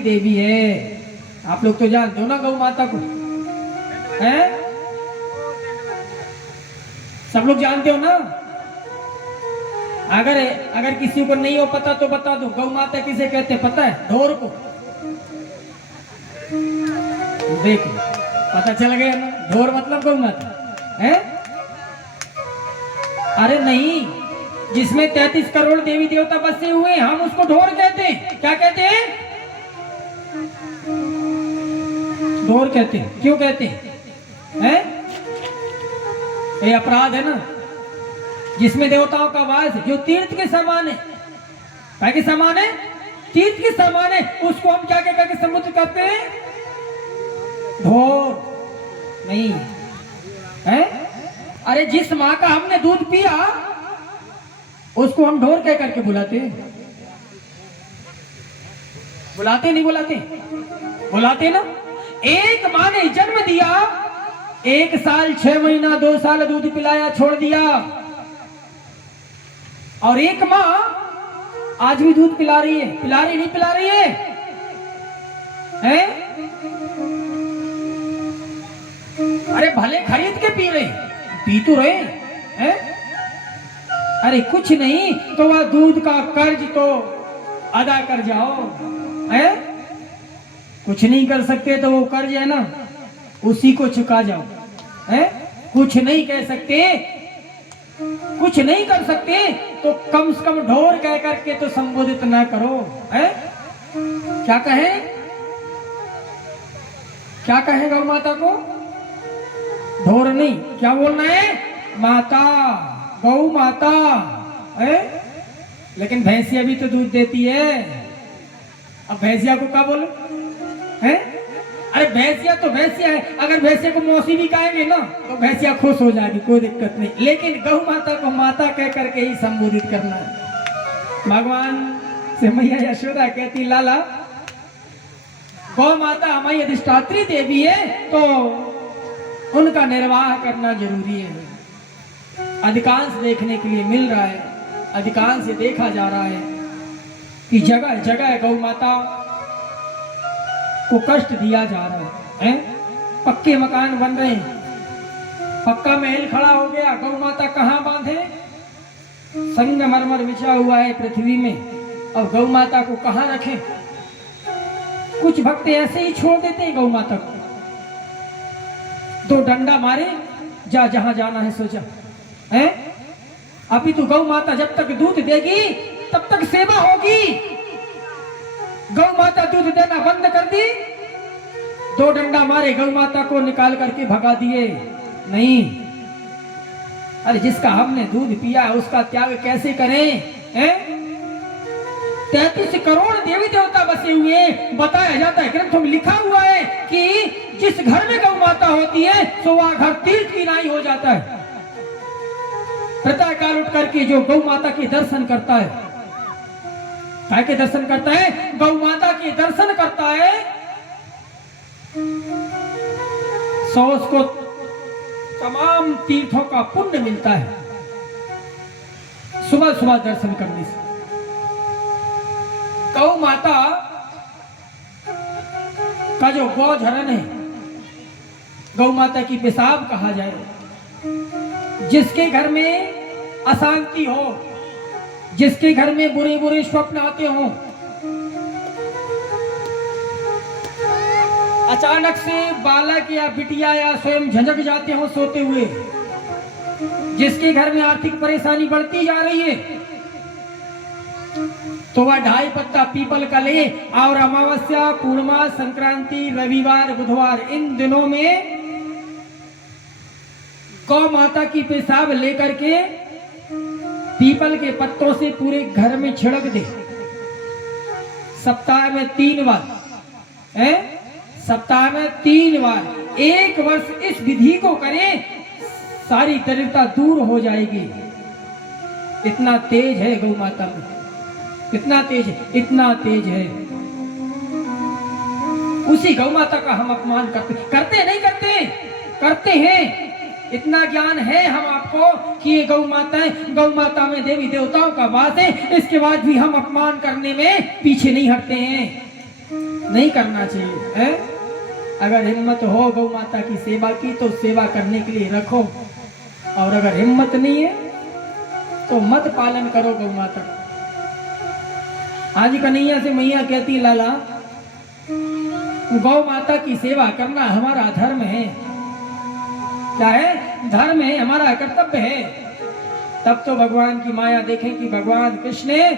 देवी है। आप लोग तो जानते हो ना गौ माता को, हैं? सब लोग जानते हो ना। अगर किसी को नहीं हो पता तो बता दो, गौ माता किसे कहते हैं पता है? ढोर को। देखो पता चल गया ना, ढोर मतलब गौ माता है। अरे नहीं, जिसमें 33 करोड़ देवी देवता बसे हुए हम उसको ढोर कहते हैं। क्या कहते हैं? ढोर कहते हैं। क्यों कहते हैं? ये अपराध है ना। जिसमें देवताओं का वास जो तीर्थ के समान है, क्या के समान है? तीर्थ के समान है, उसको हम क्या कहकर के संबोधित करते हैं? ढोर नहीं है। अरे जिस माँ का हमने दूध पिया उसको हम ढोर कह करके बुलाते हैं। बुलाते नहीं बुलाते? बुलाते ना। एक माँ ने जन्म दिया, 1 साल 6 महीना 2 साल दूध पिलाया छोड़ दिया, और एक माँ आज भी दूध पिला रही है। पिला रही नहीं पिला रही है? हैं? अरे भले खरीद के पी रहे, पी तो रहे हैं। अरे कुछ नहीं तो वह दूध का कर्ज तो अदा कर जाओ, है? कुछ नहीं कर सकते तो वो कर्ज है ना, उसी को चुका जाओ, है? कुछ नहीं कह सकते, कुछ नहीं कर सकते तो कम से कम ढोर कह करके तो संबोधित ना करो, है? क्या कहे? क्या कहे गौ माता को? ढोर नहीं, क्या बोलना है? माता, गौ माता है। लेकिन भैंसिया भी तो दूध देती है। अब भैंसिया को क्या बोले? हैं? अरे भैंसिया तो भैंसिया है, अगर भैंसिया को मौसी भी कहेंगे ना तो भैंसिया खुश हो जाएगी, कोई दिक्कत नहीं। लेकिन गौ माता को माता कह करके ही संबोधित करना है। भगवान से मैया यशोदा कहती, लाला गौ माता हमारी अधिष्ठात्री देवी है तो उनका निर्वाह करना जरूरी है। अधिकांश देखने के लिए मिल रहा है, अधिकांश से देखा जा रहा है कि जगह जगह गौ माता को कष्ट दिया जा रहा है। पक्के मकान बन रहे हैं, पक्का महल खड़ा हो गया, गौ माता कहाँ बांधे? संगमरमर बिछा हुआ है पृथ्वी में, अब गौ माता को कहाँ रखें? कुछ भक्त ऐसे ही छोड़ देते हैं गौ माता को। 2 डंडा मारे, जा जहां जाना है सो जा, है? अभी तो गौ माता जब तक दूध देगी तब तक सेवा होगी। गौ माता दूध देना बंद कर दी, 2 डंडा मारे, गौ माता को निकाल करके भगा दिए। नहीं, अरे जिसका हमने दूध पिया उसका त्याग कैसे करें? 33 करोड़ देवी देवता बसे हुए। बताया जाता है, ग्रंथों में लिखा हुआ है कि जिस घर में गौ माता होती है तो वह घर तीर्थ की नाई हो जाता है। प्रातः काल उठ करके जो गौ माता के दर्शन करता है, काय के दर्शन करता है? गौ माता के दर्शन करता है, सो उसको तमाम तीर्थों का पुण्य मिलता है सुबह सुबह दर्शन करने से। गौ माता का जो गोधरण है, गौ माता की पेशाब कहा जाए, जिसके घर में अशांति हो, जिसके घर में बुरे बुरे स्वप्न आते हो, अचानक से बालक या बिटिया या स्वयं झंझक जाते हो सोते हुए, जिसके घर में आर्थिक परेशानी बढ़ती जा रही है, तो वह 2.5 पत्ता पीपल का ले, और अमावस्या, पूर्णिमा, संक्रांति, रविवार, बुधवार, इन दिनों में गौ माता की पेशाब लेकर के पीपल के पत्तों से पूरे घर में छिड़क दे। सप्ताह में 3 बार, सप्ताह में 3 बार, 1 वर्ष इस विधि को करें, सारी दरिद्रता दूर हो जाएगी। इतना तेज है गौ माता में, इतना तेज है, इतना तेज है। उसी गौ माता का हम अपमान करते नहीं करते? करते हैं। इतना ज्ञान है हम आपको कि ये गौ माता में देवी देवताओं का वास है, इसके बाद भी हम अपमान करने में पीछे नहीं हटते हैं। नहीं करना चाहिए है? अगर हिम्मत हो गौ माता की सेवा की तो सेवा करने के लिए रखो, और अगर हिम्मत नहीं है तो मत पालन करो गौ माता। आज कन्हैया से मैया कहती, लाला गौ माता की सेवा करना हमारा धर्म है। क्या है? धर्म है, हमारा कर्तव्य है। तब तो भगवान की माया देखें कि भगवान कृष्ण ने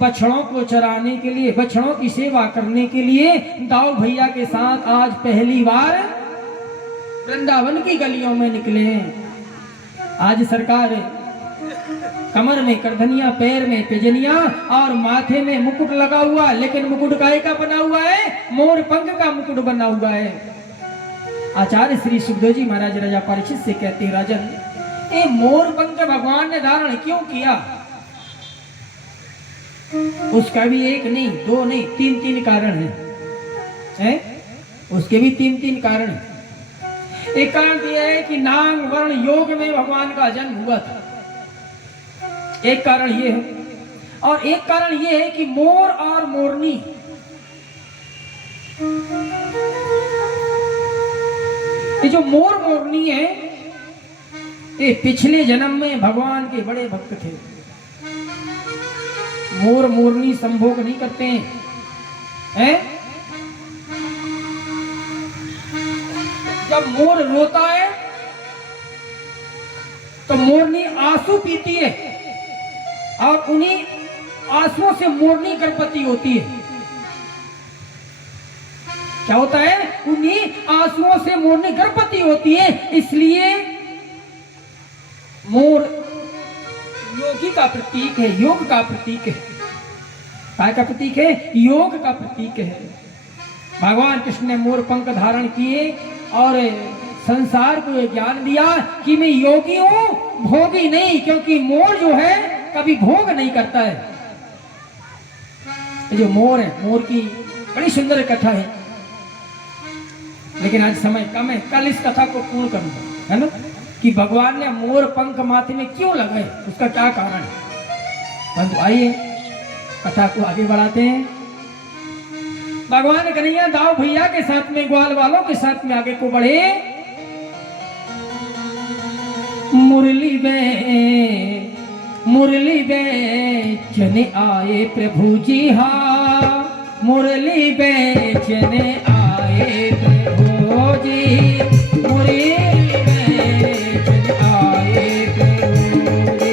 बछड़ों को चराने के लिए, बछड़ों की सेवा करने के लिए दाऊ भैया के साथ आज पहली बार वृंदावन की गलियों में निकले हैं। आज सरकार कमर में करधनिया, पैर में पिजनिया और माथे में मुकुट लगा हुआ, लेकिन मुकुट काहे का बना हुआ है? मोर पंख का मुकुट बना हुआ है। आचार्य श्री सुखदेव जी महाराज राजा परीक्षित से कहते, राजन ये मोर पंख भगवान ने धारण क्यों किया? उसका भी एक नहीं, दो नहीं, तीन तीन कारण है? उसके भी तीन तीन कारण है। एक कारण यह है कि नाम वर्ण योग में भगवान का जन्म हुआ था, एक कारण ये है। और एक कारण ये है कि मोर और मोरनी ये जो मोर मोरनी है, ये पिछले जन्म में भगवान के बड़े भक्त थे। मोर मोरनी संभोग नहीं करते हैं? जब मोर रोता है तो मोरनी आंसू पीती है, और उन्हीं आंसुओं से मोरनी गर्भवती होती है। क्या होता है? उन्हीं आंसुओं से मोरनी गर्भवती होती है। इसलिए मोर योगी का प्रतीक है, योग का प्रतीक है। काय का प्रतीक है? योग का प्रतीक है। भगवान कृष्ण ने मोर पंख धारण किए और संसार को यह ज्ञान दिया कि मैं योगी हूं, भोगी नहीं, क्योंकि मोर जो है कभी भोग नहीं करता है। ये जो मोर है, मोर की बड़ी सुंदर कथा है, लेकिन आज समय कम है, कल इस कथा को पूर्ण करूंगा, है ना? कि भगवान ने मोर पंख माथे में क्यों लगाए, उसका क्या कारण है। बंधु आइए कथा को आगे बढ़ाते हैं। भगवान कन्हैया दाऊ भैया के साथ में, ग्वाल वालों के साथ में आगे को बढ़े। मुरली बेचने आए प्रभु जी, हाँ मुरली बेचने आए प्रभु जी, मुरली बेचने आए प्रभु जी।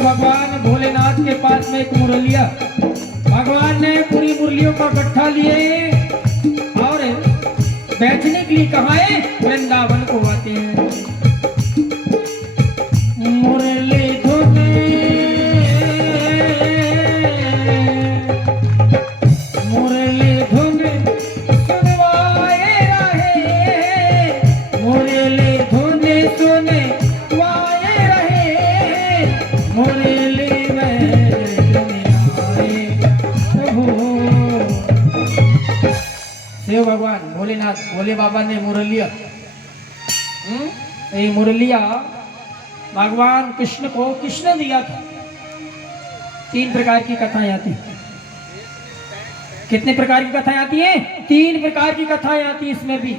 भगवान भोलेनाथ के पास में एक मुरलिया, भगवान ने पूरी मुरलियों का गट्ठा लिए और बेचने के लिए कहा है, वृंदावन को आते हैं। मुरली धुने, मुरली धुने सुनवाए रहे, मुरली धुने सुनवाए रहे, मुरली में आए प्रभु। शिव भगवान भोलेनाथ, भोले बाबा ने मुरलिया, ये मुरलिया भगवान कृष्ण को कृष्ण दिया था। तीन प्रकार की कथाएं आती हैं। कितने प्रकार की कथाएं आती हैं? तीन प्रकार की कथाएं आती हैं इसमें भी।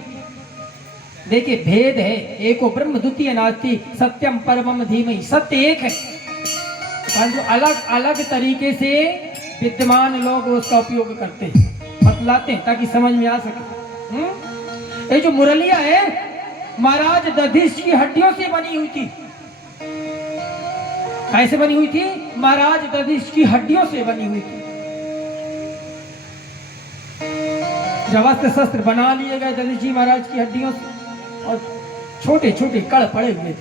देखिए भेद है, एको ब्रह्म द्वितीय नास्ति सत्यम परमम धीमहि। सत्य एक है, परंतु अलग अलग तरीके से विद्यमान लोग उसका उपयोग करते हैं, बतलाते हैं ताकि समझ में आ सके। ये जो मुरलिया है महाराज दधिच की हड्डियों से बनी हुई थी। कैसे बनी हुई थी? महाराज दधिच की हड्डियों से बनी हुई थी। जब अस्त्र शस्त्र बना लिए गए दधिच जी महाराज की हड्डियों से, और छोटे छोटे कड़ पड़े हुए थे।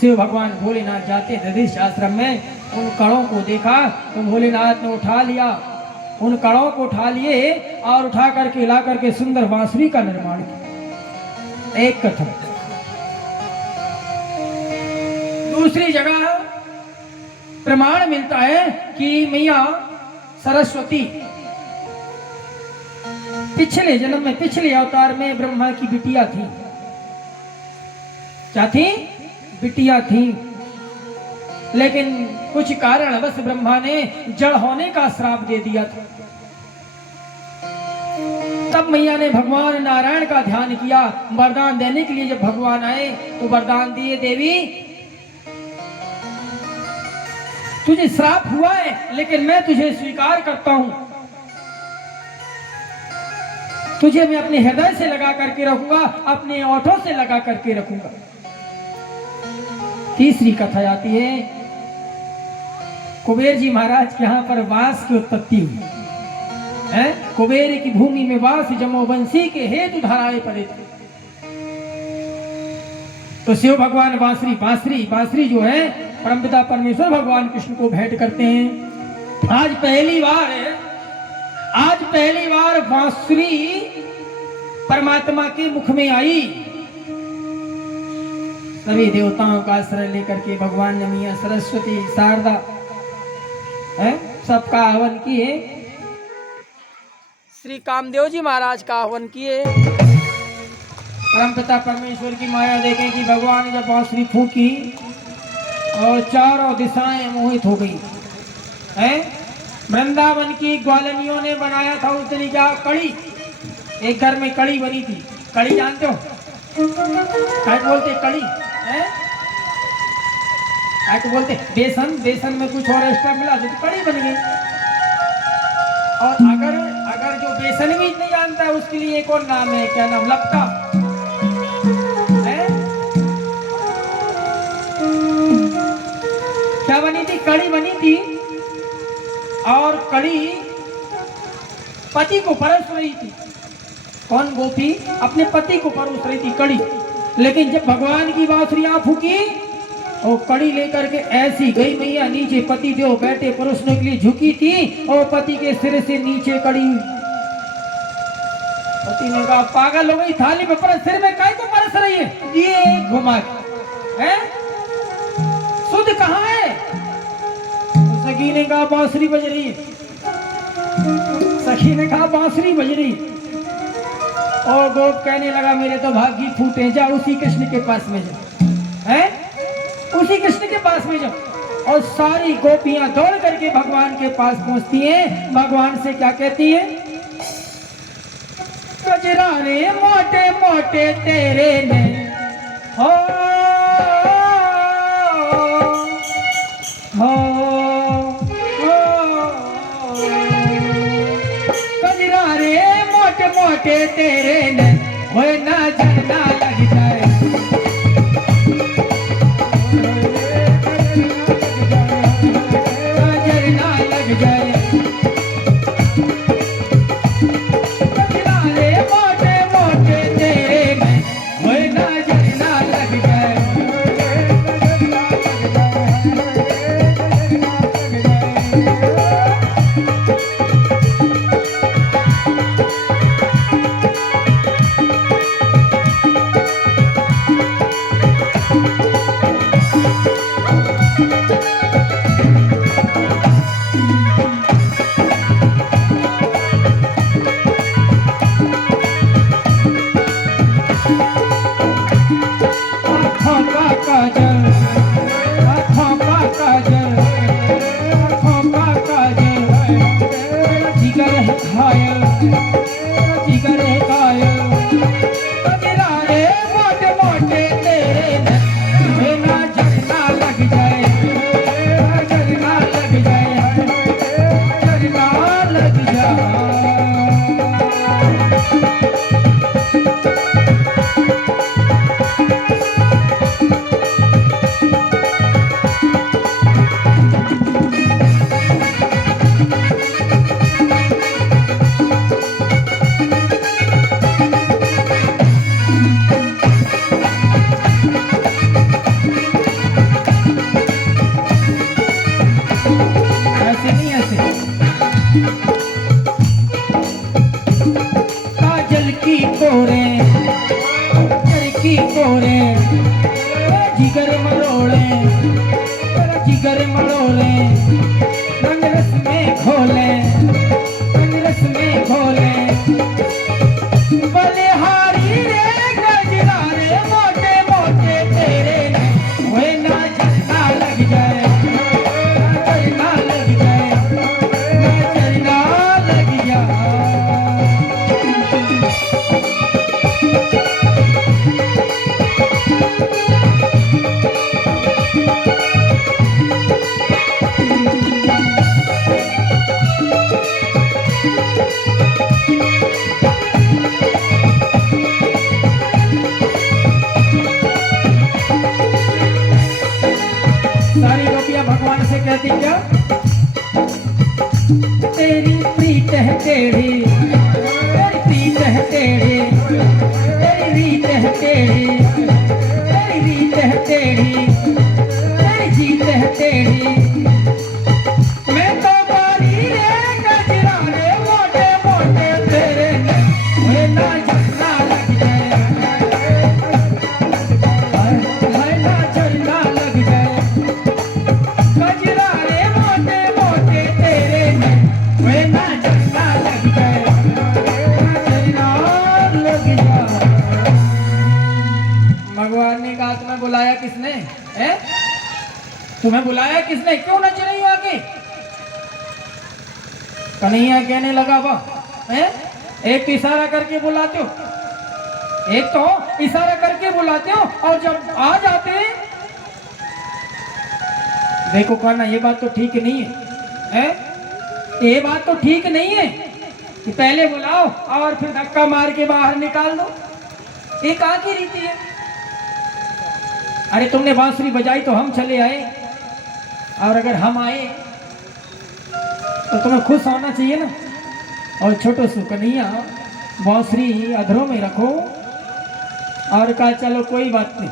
शिव भगवान भोलेनाथ जाते दधिच आश्रम में, उन कड़ों को देखा तो भोलेनाथ ने उठा लिया उन कड़ों को उठा लिए और उठा करके ला करके सुंदर बांसुरी का निर्माण किया। एक कथा। दूसरी जगह प्रमाण मिलता है कि मैया सरस्वती पिछले जन्म में, पिछले अवतार में ब्रह्मा की बिटिया थी। क्या थी? बिटिया थी। लेकिन कुछ कारण बस ब्रह्मा ने जड़ होने का श्राप दे दिया था। तब मैया ने भगवान नारायण का ध्यान किया। वरदान देने के लिए जब भगवान आए तो वरदान दिए, देवी तुझे श्राप हुआ है लेकिन मैं तुझे स्वीकार करता हूं, तुझे मैं अपने हृदय से लगा करके रखूंगा, अपने ओठों से लगा करके रखूंगा। तीसरी कथा आती है, कुबेर जी महाराज के यहां पर वास की उत्पत्ति हुई है। कुबेर की भूमि में वास जमोवंशी के हेतु धाराएं पड़े थे। तो शिव भगवान बांसुरी जो है परमपिता परमेश्वर भगवान कृष्ण को भेंट करते हैं। आज पहली बार बांसुरी परमात्मा के मुख में आई। सभी देवताओं का आश्रय लेकर के भगवान ने मैया सरस्वती, शारदा है सबका आह्वान किए। श्री कामदेव जी महाराज का आह्वान किए। परमपिता परमेश्वर की माया देखें कि भगवान ने जब बांसुरी फूकी और चारों दिशाएं मोहित हो गई है। वृंदावन की ग्वालनियों ने बनाया था उस दिन क्या कड़ी, एक घर में कड़ी बनी थी। कड़ी जानते हो? क्या बोलते कड़ी है? क्या बोलते बेसन में कुछ और एक्स्ट्रा मिला तो कड़ी बन गई। और अगर जो बेसन भी नहीं जानता है उसके लिए एक और नाम है, क्या नाम? लपटा है। क्या बनी थी? कड़ी बनी थी। और कड़ी पति को परस रही थी। कौन? गोपी अपने पति को परोस रही थी कड़ी। लेकिन जब भगवान की बांसुरियां फूकी और कड़ी लेकर के ऐसी गई मैया नीचे, पति देव बैठे परोसने के लिए झुकी थी और पति के सिर से नीचे कड़ी। पति ने कहा पागल हो गई, थाली में परस, सिर में काहे को परस रही है? ये घुमा है, शुद्ध कहाँ है? सखी ने कहा बांसुरी बज रही है। सखी ने कहा बांसुरी बज रही। और गोप कहने लगा मेरे तो भाग्य फूटे, जा उसी कृष्ण के पास में जा, है उसी कृष्ण के पास में जाओ। और सारी गोपियां दौड़ करके भगवान के पास पहुंचती हैं। भगवान से क्या कहती है? गजरा रे मोटे मोटे तेरे ने हो गजरा रे मोटे मोटे तेरे ने होए ना झरना लग जाए। कहती क्या? तेरी प्रीत है टेढ़ी, तेरी प्रीत है टेढ़ी, तेरी रीत है टेढ़ी, तेरी रीत है टेढ़ी, तेरी जीत है टेढ़ी। मैं तो बारी रे गजरा रे मोटे मोटे तेरे वे ना झरना लग जाए, हाय ना झरना लग जाए। गजरा रे मोटे मोटे तेरे वे ना झरना लग जाए, झरना लग जाए। भगवान ने कहा तुम्हें बुलाया किसने है? तुम्हें बुलाया किसने? क्यों नच रही हो आगे? कन्हैया कहने लगा वाह है, एक तो इशारा करके बुलाते हो, एक तो इशारा करके बुलाते हो और जब आ जाते हैं। देखो कान्हा ये बात तो ठीक नहीं है, ये बात तो ठीक नहीं है कि पहले बुलाओ और फिर धक्का मार के बाहर निकाल दो। ये कहाँ की रीति है? अरे तुमने बांसुरी बजाई तो हम चले आए, और अगर हम आए तो तुम्हें खुश होना चाहिए ना। और छोटो सु कन्हैया बांसुरी अधरों में रखो और कहा चलो कोई बात नहीं,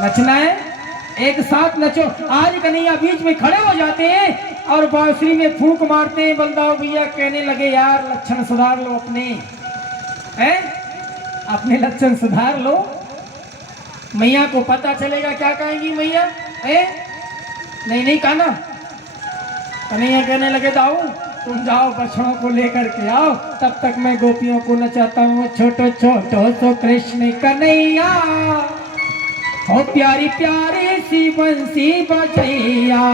नचना है एक साथ नचो। आज कन्हैया बीच में खड़े हो जाते हैं और बांसुरी में फूंक मारते हैं। बलदाऊ भैया कहने लगे यार लक्षण सुधार लो अपने, हैं अपने लक्षण सुधार लो। मैया को पता चलेगा क्या कहेंगी मैया है? नहीं नहीं कान्हा। कन्हैया कहने लगे दाऊ तुम जाओ बछड़ों को लेकर के आओ, तब तक मैं गोपियों को नचाता हूँ। छोटो छोटो सो कृष्ण कन्हैया, हो प्यारी प्यारी सी बंसी बजैया।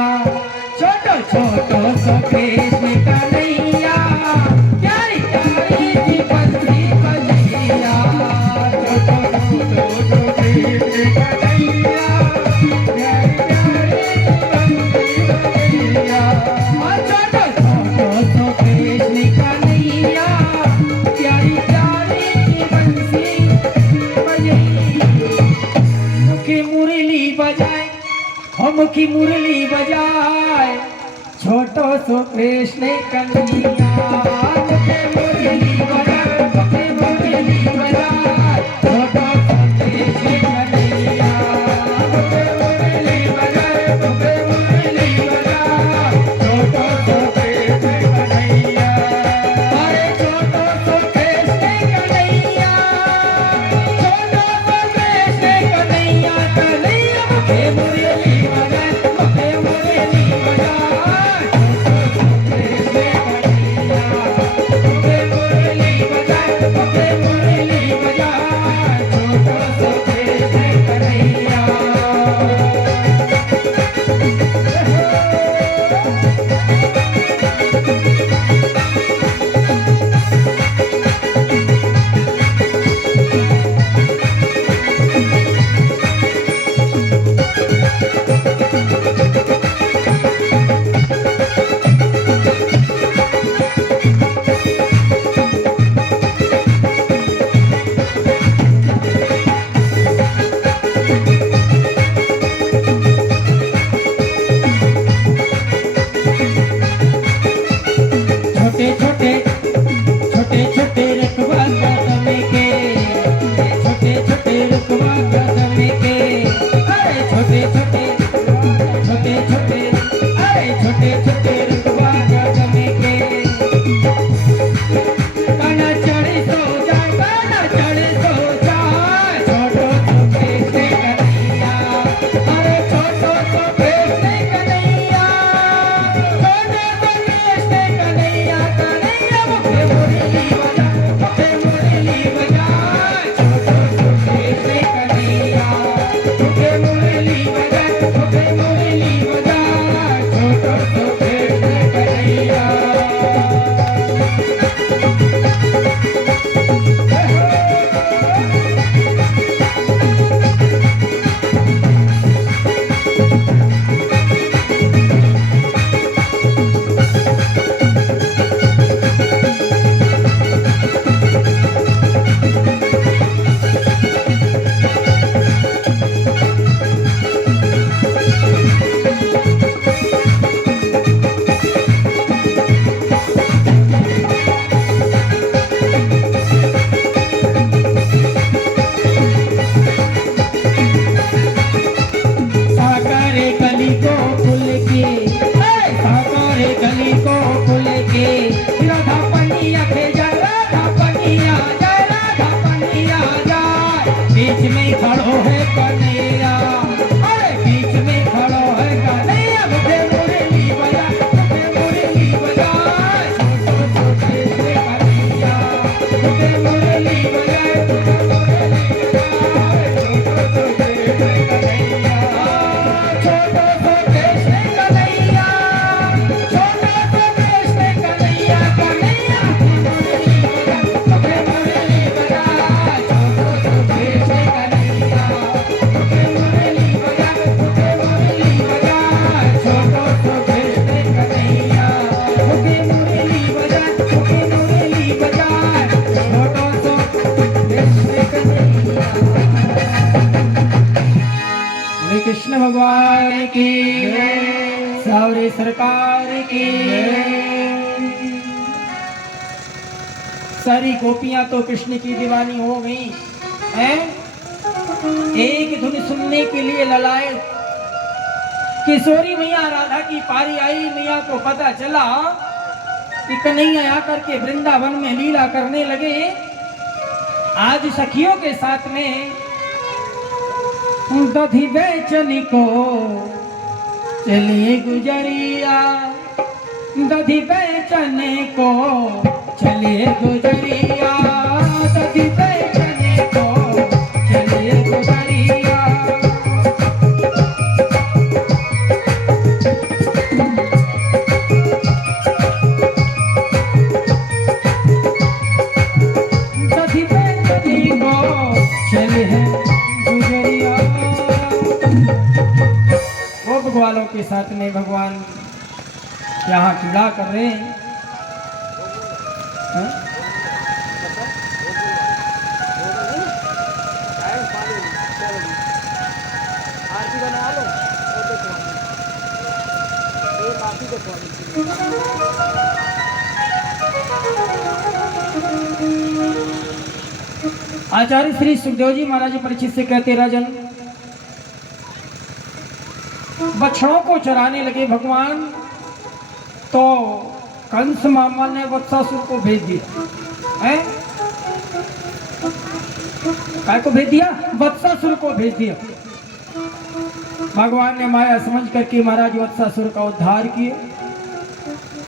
छोटो छोटो सो कृष्ण कन्हैया, प्यारी प्यारी सी बंसी बजैया। छोटो छोटो सो कृष्ण कन्हैया, प्यारी प्यारी सी बंसी बजैया। छोटो छोटो सो कृष्ण कन्हैया, प्यारी प्यारी सी बंसी बजैया। मुखी मुरली बजाए, हो मुखी मुरली बजाए, छोटो सो कृष्ण कन्हैया। मुखी मुरली बजाए, मुखी मुरली बजाए, छोटो सो कृष्ण कन्हैया। मुखी मुरली बजाए, मुखी मुरली बजाए, छोटो सो कृष्ण कन्हैया। अरे छोटो सो कृष्ण कन्हैया, छोटो सो कृष्ण कन्हैया, कन्हैया मुखी मुरली बजाए, मुखी मुरली बजाए, छोटो सो कृष्ण कन्हैया। सरकार की। सारी गोपियां तो कृष्ण की दीवानी हो गई हैं। एक धुन सुनने के लिए ललाए किशोरी मैया राधा की पारी आई। मैया को पता चला कि कन्हैया आकर के वृंदावन में लीला करने लगे। आज सखियों के साथ में दधी बेचनी को चले गुजरिया, दधी बेचने को चले गुजरिया, दधी बेचने को चले गुजरिया। दधी बेचने को चले है गुजरिया। वो भगवानों के साथ में भगवान यहाँ क्रीड़ा कर रहे हैं। आचार्य श्री सुखदेव जी महाराज परीक्षित से कहते, राजन बछड़ों को चराने लगे भगवान, तो कंस मामा ने वत्सासुर को भेज दिया है। काय को भेज दिया? वत्सासुर को भेज दिया। भगवान ने माया समझ करके महाराज वत्सासुर का उद्धार किए।